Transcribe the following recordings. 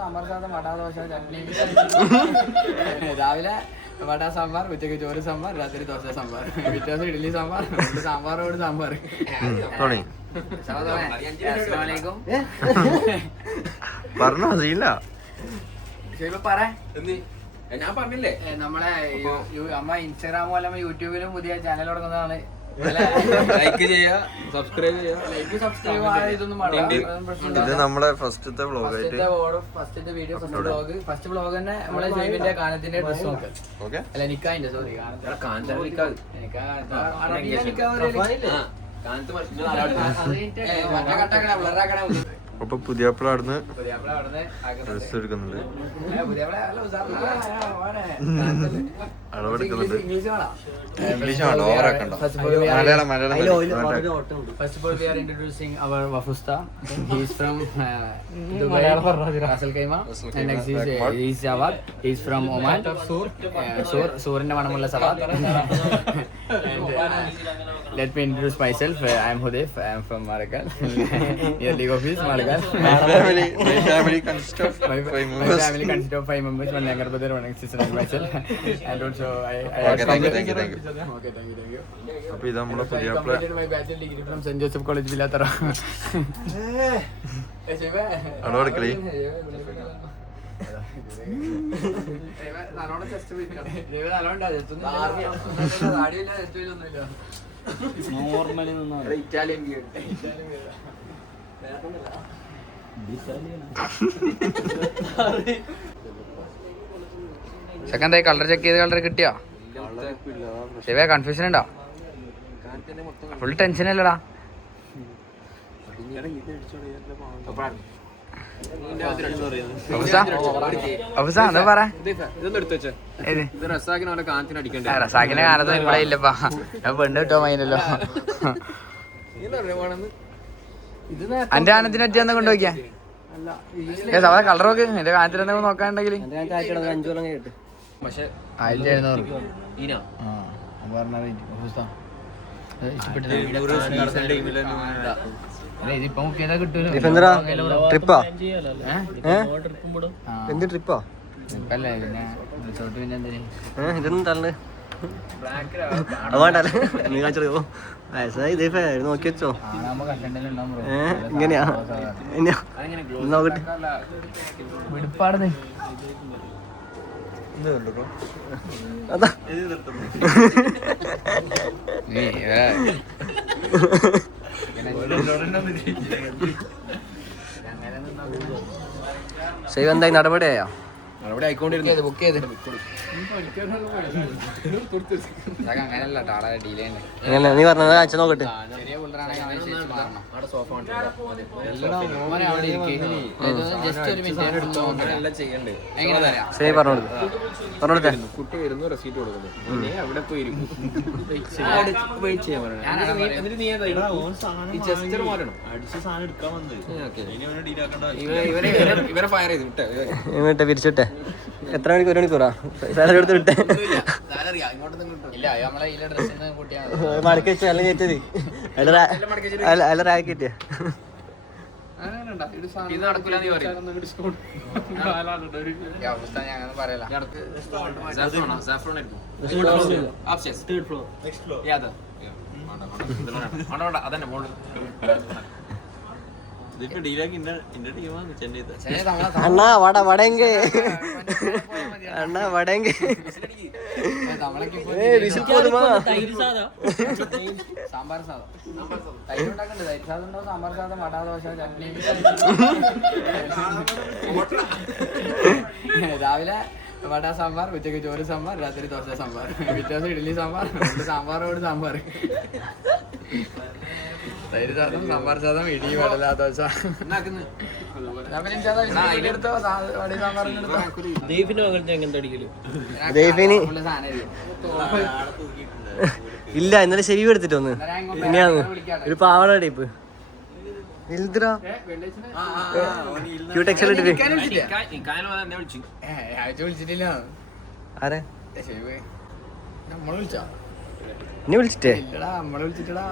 സാമ്പാർ സാധനം വട ദോശ ചട്നി. രാവിലെ വട സാമ്പാർ, ഉച്ചയ്ക്ക് ചോറ് സാമ്പാർ, രാത്രി ദോശ സാമ്പാർ, പിറ്റേ ദിവസം ഇഡ്ഡലി സാമ്പാർ, സാമ്പാറോട് സാമ്പാർ. പറഞ്ഞോ സീല ഞാൻ പറഞ്ഞില്ലേ നമ്മളെ അമ്മ ഇൻസ്റ്റാഗ്രാം പോലെ യൂട്യൂബിലും പുതിയ ചാനൽ തുടങ്ങുന്നതാണ്. ലൈക്ക് ചെയ്യുക, സബ്സ്ക്രൈബ് ചെയ്യുക. ലൈക്ക് സബ്സ്ക്രൈബ് ഇതൊന്നും ഇത് നമ്മളെ ഫസ്റ്റത്തെ ഫസ്റ്റത്തെ വീഡിയോ ഫസ്റ്റ് ബ്ലോഗ് തന്നെ നമ്മളെ ജൈവിന്റെ കാനത്തിന്റെ ഡ്രസ് നോക്ക്. അല്ല നിക്കാന്റെ സോറി അപ്പൊ പുതിയാപ്പിളാടുന്ന് ഡ്രസ് എടുക്കുന്നുണ്ട്, അളവെടുക്കുന്നുണ്ട്. ഇംഗ്ലീഷ് വേണ്ട, ഓവറാക്കണ്ട. Malayalam First of all, we are introducing our Wafusta. He is from Dubai, Ras Al Khaimah. And next is Jawad. He is from Oman. Surinde manamulla Sawad. Let me introduce myself. I am Hudayf. I am from Marakal. Near League Office, Marakal. My family consists of 5 members. My family consists of 5 members. One younger brother, one sister, and myself. And also Okay, thank you. Okay, thank you. അപ്പൊ ഇത് നമ്മളെ പുതിയ Completed my bachelor degree from St. Joseph College, Vilatara. അളവെടുക്കളി. Italian സെക്കൻഡായി colour check ചെയ്ത് colour കിട്ടിയോ? ശിവേ confusion ഉണ്ടോ? ഫുൾ ടെൻഷൻ അല്ലടാ. എന്താ പറ റസാക്കിന്റെ കാലത്ത് ഇവിടെ ഇല്ലപ്പാ. ഞാൻ പെണ്ണ് കിട്ടോ മൈനല്ലോ. എന്റെ കാനത്തിന് പറ്റിയാന്ന് കൊണ്ടുപോയിക്കാ കളർ നോക്ക്. എന്റെ കാനത്തിൽ എന്തെങ്കിലും നോക്കാനുണ്ടെങ്കിൽ 1700 ഇതിപ്പോ മുക്കിയതാ കിട്ടൂല. ട്രിപ്പാ? എന്ത് ട്രിപ്പാ? ട്രിപ്പല്ലേ പിന്നെ റിസോർട്ട് പിന്നെ എന്തിന് ഇതൊന്നും തള്ളു അതുകൊണ്ടല്ലേ നീ കാണിച്ചോ വയസ്സായി ഇതേ ഫേര് നോക്കി വെച്ചോ. ഇങ്ങനെയാ നോക്കട്ടെ വെടുപ്പാടുന്നേ അതാ ശരി, എന്തായി നടപടിയായോ? നടപടി ആയിക്കൊണ്ടിരുന്നത് ബുക്ക് ചെയ്ത് അങ്ങനെയല്ല ടാളെ ഡീലേ നീ പറഞ്ഞത് അച്ഛൻ നോക്കട്ടെ. ചെറിയ പിള്ളേരാണെങ്കിൽ ശരി പറഞ്ഞോളൂ പറഞ്ഞോളത്തെ കുട്ടി വരുന്നു, റെസീറ്റ് കൊടുക്കുന്നു. അവിടെ പോയിരിക്കും. ഇവരെ ഫയർ ചെയ്ത് വിട്ടെ പിരിച്ചിട്ടെ. എത്ര മണിക്ക്? 1 മണിക്കൂറാ സാലറി എടുത്ത് വിട്ടെ. മടക്കി വെച്ച എല്ലാം കയറ്റത് അല്ല റാക്കി കിട്ടിയ അണ്ണാ വടങ്കെ അണ്ണാ വടങ്കെ സാമ്പാർ സാധം തൈര് ഉണ്ടാക്കണ്ടേ? തൈര് സാധനം ഉണ്ടോ? സാമ്പാർ സാധനം, വട ദോശ ചട്നി. രാവിലെ വട സാമ്പാർ, ഉച്ചയ്ക്ക് ചോറ് സാമ്പാർ, രാത്രി ദോശ സാമ്പാർ, പിറ്റേ ദിവസം ഇഡ്ഡലി സാമ്പാർ, സാമ്പാറോട് സാമ്പാർ. തൈര് സാധനം, സാമ്പാർ സാധനം, ഇഡി വടല ദോശ. ഇല്ല, ഇന്നലെ ശരി എടുത്തിട്ട് വന്ന് ഇനിയാന്ന് ഒരു പാവാട ടൈപ്പ് വിളിച്ചിട്ടില്ല. ആരെ നമ്മളെ വിളിച്ചാ എന്നെ വിളിച്ചിട്ടേ ഇല്ലടാ നമ്മളെ വിളിച്ചിട്ടടാ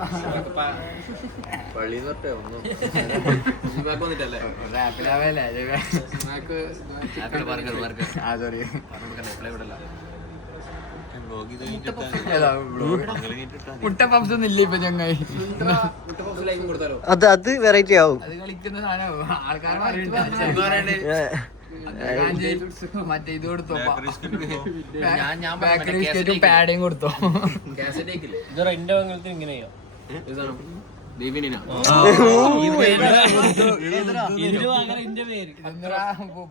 മുട്ട പപ്സ് ഒന്നും ഇല്ല ഇപ്പൊ ചങ്ങായി. അത് വെറൈറ്റി ആവും. അത് കളിക്കുന്ന സാധനം ആൾക്കാർ മറ്റേ ഇത് കൊടുത്തോ, ബേക്കറി ബിസ്ക്കറ്റും പാഡയും കൊടുത്തോ.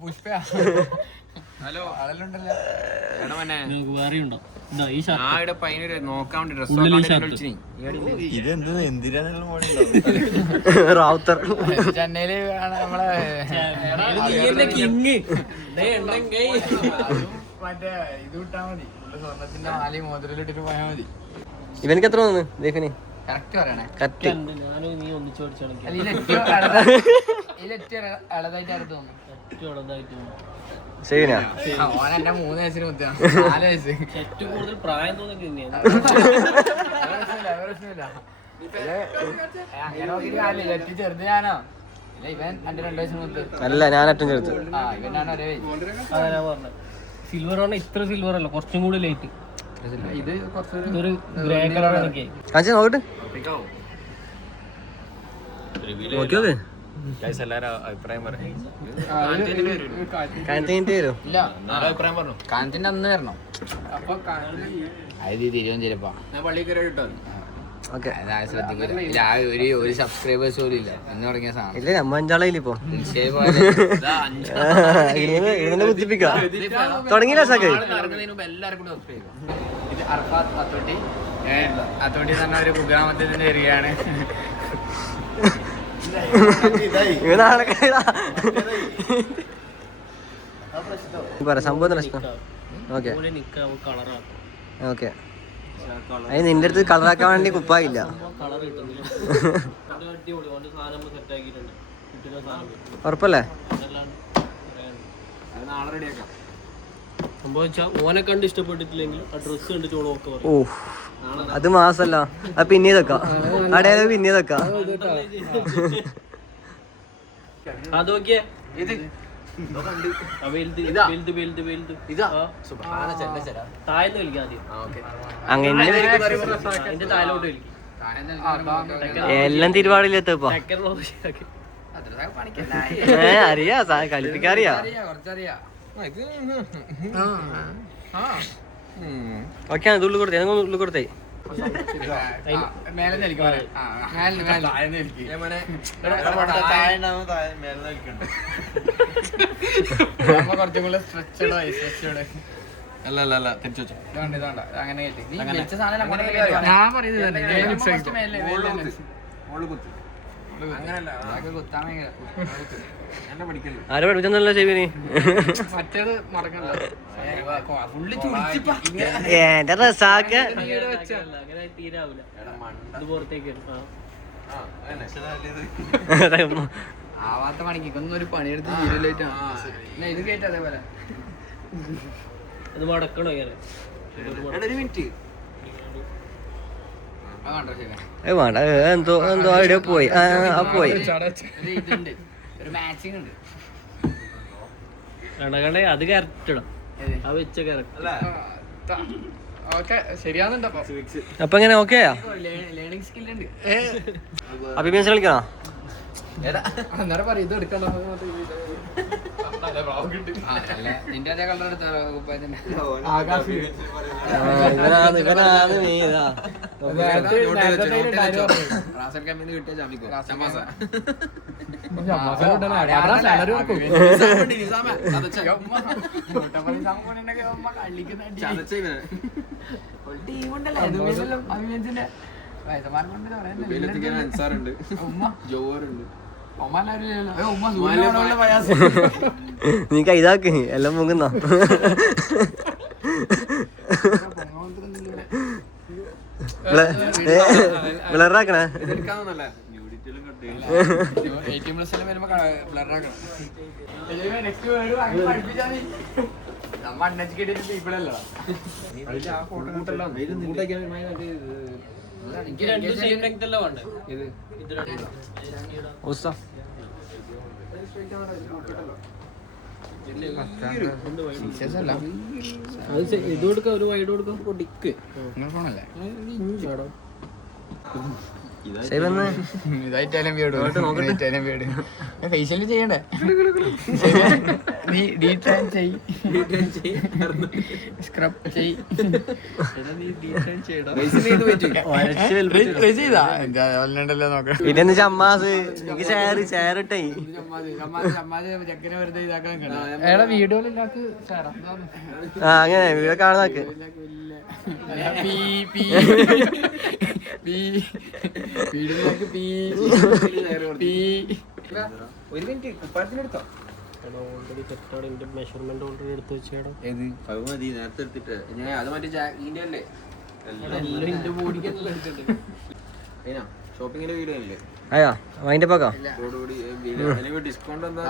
പുഷ്പ ഹലോ ആളെല്ലുണ്ടല്ലോ നോക്കാൻ റാവുത്തർ ചെന്നൈയില് നമ്മളെ മറ്റേ ഇത് വിട്ടാ മതി, സ്വർണത്തിന്റെ മാലയും മോതിരലിട്ടിട്ട് പോയാ മതി. ഇവനക്ക് എത്ര തോന്നുന്നു ദേഫിന്? കറക്റ്റ് പറയണേ. കറക്റ്റ് ഇളതായിട്ട് ആരും തോന്നുന്നു. ശരിയാ. ഓൻ എന്റെ 3 വയസ്സിന് മുത്താ, 4 വയസ്സ്. ഏറ്റവും കൂടുതൽ പ്രായം തോന്നില്ല. ചെറുത് ഞാനോ? ഇല്ല, ഇവൻ എന്റെ 2 വയസ്സിന് മുത്ത്. അല്ല, ഞാൻ ഏറ്റവും ചെറുത്ത്. ഇവനാണ് ഒരേ വയസ്സ്. സിൽവർ ആണ്, ഇത്ര സിൽവർ അല്ല, കുറച്ചും കൂടി ലൈറ്റ്. ഇത് കുറച്ചൊരു ഒരു ഗ്രേ കളറൊക്കെ. കാണിച്ചു നോക്കട്ടെ, നോക്കിയോ? കാനത്തിന്റെ വരും. ഇല്ല, കാനത്തിന്റെ അന്ന് വരണം. അപ്പൊ അത് തിരുവൻ ചിലപ്പോ ഓക്കെ. ശ്രദ്ധിക്കില്ല, ഒരു സബ്സ്ക്രൈബേഴ്സ് പോലും ഇല്ല എന്ന് തുടങ്ങിയ സാധനം. ഇല്ല, നമ്മ 5 ആളായില്ലേ ഇപ്പൊ. ഇതിനെ ബുദ്ധിപ്പിക്കാം. തുടങ്ങിയില്ല സാക്ക്. എല്ലാവർക്കും സബ്സ്ക്രൈബ്. ഇത് അർഫാത്ത് അത്തോട്ടി. അത്തോട്ടി തന്നെ ഒരു കുഗ്രാമത്തിൽ നിന്ന് വരികയാണ്. സംഭവം പ്രശ്നം. Okay okay. അതിന് നിന്റെ അടുത്ത് കളറാക്കാൻ വേണ്ടി കുപ്പായില്ല. ഉറപ്പല്ലേ? ഓനെ കണ്ട് ഇഷ്ടപ്പെട്ടിട്ടില്ലെങ്കിൽ ആ ഡ്രസ് കണ്ടിട്ട് ഓളൊക്കെ പറയും. ഓ, അത് മാസല്ല. അത് പിന്നെ ഇതൊക്കെ അടയാള പിന്നെ ഇതൊക്കെ അത് നോക്കിയേ, താഴ്ന്ന് വലിക്കാം ആദ്യം. അങ്ങനെ അതിന്റെ താഴോട്ട് വലിക്കും. എല്ലാം തിരുവാടിലെത്തപ്പോ അറിയാ, കളിപ്പിക്കാറിയാ. ഓക്കെ, ഇത് ഉള്ളിൽ കൊടുത്തേ, ഉള്ളിൽ കൊടുത്തേ. മേലെ കുറച്ചും കൂടെ സ്ട്രെച്ചോടെ അല്ല തിരിച്ചു വെച്ചോ. അങ്ങനെ ആരെ പഠിപ്പിച്ചെന്നല്ല ശരി. മറ്റേത് മറക്കണ്ട. എന്റെ റസാക്ക് അങ്ങനെ തീരാവൂല. ഇത് പുറത്തേക്ക് ആവാത്ത പണിക്ക് ഒന്നും ഒരു പണിയെടുത്ത് ജീരലായിട്ടാണ് ഇത് കേട്ട. അതേപോലെ അത് മടക്കണോ ഇങ്ങനെ? വേണ്ട, എന്തോ ഐഡിയ പോയി. പോയി ഇതുണ്ട്, ഒരു മാച്ചിങ് ഉണ്ട്. കണ്ടേ അത് കറക്റ്റ് ഇടാം. ആ വെച്ച കറക്റ്റ്. ശരിയാന്നുണ്ടോ? അപ്പൊ എങ്ങനെ ഓക്കെയാ? ലേണിംഗ് സ്കില്ലുണ്ട്. അഭിപ്രായം കളിക്കണോ? അന്നേരം പറയും ഇത് എടുക്കണ്ടോ. നിന്റെ അതേ കളർ എടുത്ത അൻസാറുണ്ട്, ജോറുണ്ട്. നീ കൈതാക്ക് എല്ലാം മുങ്ങുന്ന. വിളറാക്കണേ. നമ്മ അൺഎഡ്യൂക്കേറ്റഡ് പീപ്പിൾ അല്ല. എനിക്ക് രണ്ട് സെയിം ലെങ്ത് അല്ല വേണ്ടേ? ഇത് ഉസ്താ അത് ഇത് കൊടുക്കാം, ഒരു വൈഡ് കൊടുക്കാം. ഡിക്ക് നിങ്ങൾ ഫോണല്ലേ ഇതായിട്ടാലും ഫേഷ്യൽ ചെയ്യണ്ടേ? നീ ഡീട്രാൻ സ്ക്രബ് ചെയ്തല്ലോ നോക്കാം. പിന്നെ ചമ്മാസ് എനിക്ക് ഷെയർ ഇട്ടേ ചെക്കനെ വെറുതെ ഇതാക്കാൻ വീഡിയോയിലാക്ക് അങ്ങനെ വീഡിയോ കാണാക്ക് ഒരു മിനിറ്റ് കുപ്പായത്തിനെടുത്തോ? ഓൾറെഡി സെറ്റാണ്. എന്റെ മെഷർമെന്റ് ഓൾറെഡി എടുത്ത് വെച്ചാണ്. ഏത് അത് മതി നേരത്തെ എടുത്തിട്ട് ഞാൻ അത് മറ്റേ ഇതിന്റെ അല്ലേ എല്ലാം എന്റെ ബോഡിക്കല്ല എടുത്തിട്ടുണ്ട്. ഷോപ്പിങ്ങിന്റെ വീഡിയോ അല്ലേ അയ്യോ അതിന്റെ പാക്കാം ഡിസ്കൗണ്ട് എന്താ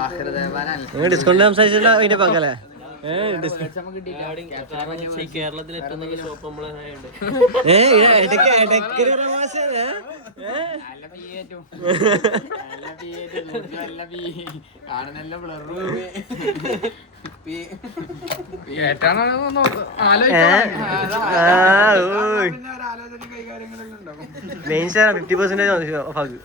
നിങ്ങൾ ഡിസ്കൗണ്ട് സംസാരിച്ചിട്ട് അതിന്റെ പാക്കല്ലേ? കേരളത്തിൽ ഏറ്റവും നല്ല ഷോപ്പ് നമ്മളെ ഉണ്ട്. Main share 50% ഓഫാക്ക്.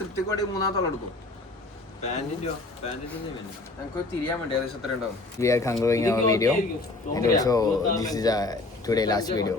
തൃപ്തിക്ക് വേണ്ടി മൂന്നാമത്തോളം എടുക്കും. ഞങ്ങൾക്ക് തിരിയാൻ വേണ്ടി ഏകദേശം എത്ര ഉണ്ടാവും? We are concluding our video and also this is today last video.